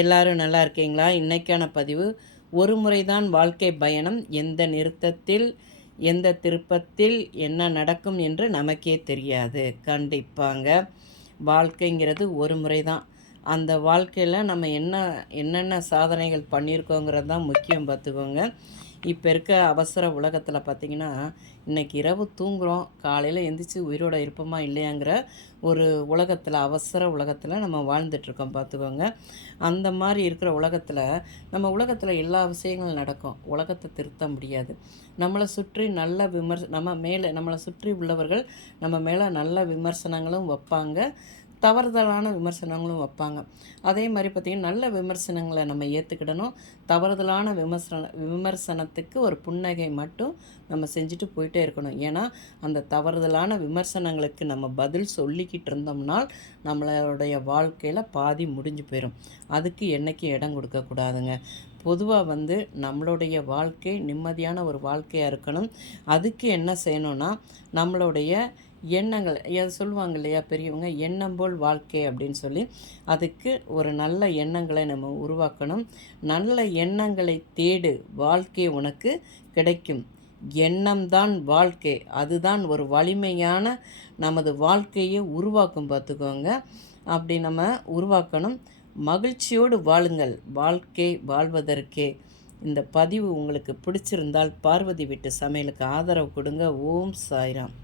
எல்லாரும் நல்லா இருக்கீங்களா? இன்னைக்கான பதிவு, ஒரு முறைதான் வாழ்க்கை பயணம். எந்த நிறுத்தத்தில், எந்த திருப்பத்தில் என்ன நடக்கும் என்று நமக்கே தெரியாது. கண்டிப்பாங்க. வாழ்க்கைங்கிறது ஒரு முறை தான். அந்த வாழ்க்கையில் நம்ம என்னென்ன சாதனைகள் பண்ணியிருக்கோங்கிறது தான் முக்கியம் பார்த்துக்கோங்க. இப்போ இருக்க அவசர உலகத்தில் பார்த்திங்கன்னா, இன்றைக்கி இரவு தூங்குகிறோம், காலையில் எந்திரிச்சு உயிரோடு இருப்போமா இல்லையாங்கிற ஒரு உலகத்தில், அவசர உலகத்தில் நம்ம வாழ்ந்துட்டுருக்கோம் பார்த்துக்கோங்க. அந்த மாதிரி இருக்கிற உலகத்தில், நம்ம உலகத்தில் எல்லா விஷயங்களும் நடக்கும். உலகத்தை திருத்த முடியாது. நம்மளை சுற்றி நல்ல நம்மளை சுற்றி உள்ளவர்கள் நம்ம மேலே நல்ல விமர்சனங்களும் வைப்பாங்க, தவறுதலான விமர்சனங்களும் வைப்பாங்க. அதே மாதிரி பார்த்திங்கன்னா, நல்ல விமர்சனங்களை நம்ம ஏற்றுக்கிடணும். தவறுதலான விமர்சனத்துக்கு ஒரு புன்னகை மட்டும் நம்ம செஞ்சுட்டு போயிட்டே இருக்கணும். ஏன்னா அந்த தவறுதலான விமர்சனங்களுக்கு நம்ம பதில் சொல்லிக்கிட்டு இருந்தோம்னால் நம்மளுடைய வாழ்க்கையில் பாதி முடிஞ்சு போயிடும். அதுக்கு என்றைக்கும் இடம் கொடுக்கக்கூடாதுங்க. பொதுவாக நம்மளுடைய வாழ்க்கை நிம்மதியான ஒரு வாழ்க்கையாக இருக்கணும். அதுக்கு என்ன செய்யணும்னா, நம்மளுடைய எண்ணங்கள் சொல்லுவாங்க இல்லையா பெரியவங்க, எண்ணம் போல் வாழ்க்கை அப்படின்னு சொல்லி, அதுக்கு ஒரு நல்ல எண்ணங்களை நம்ம உருவாக்கணும். நல்ல எண்ணங்களை தேடு, வாழ்க்கை உனக்கு கிடைக்கும். எண்ணம்தான் வாழ்க்கை, அதுதான் ஒரு வலிமையான நமது வாழ்க்கையை உருவாக்கும் பார்த்துக்கோங்க. அப்படி நம்ம உருவாக்கணும். மகிழ்ச்சியோடு வாழுங்கள், வாழ்க்கை வாழ்வதற்கே. இந்த பதிவு உங்களுக்கு பிடிச்சிருந்தால் பார்வதி வீட்டு சமையலுக்கு ஆதரவு கொடுங்க. ஓம் சாய்ராம்.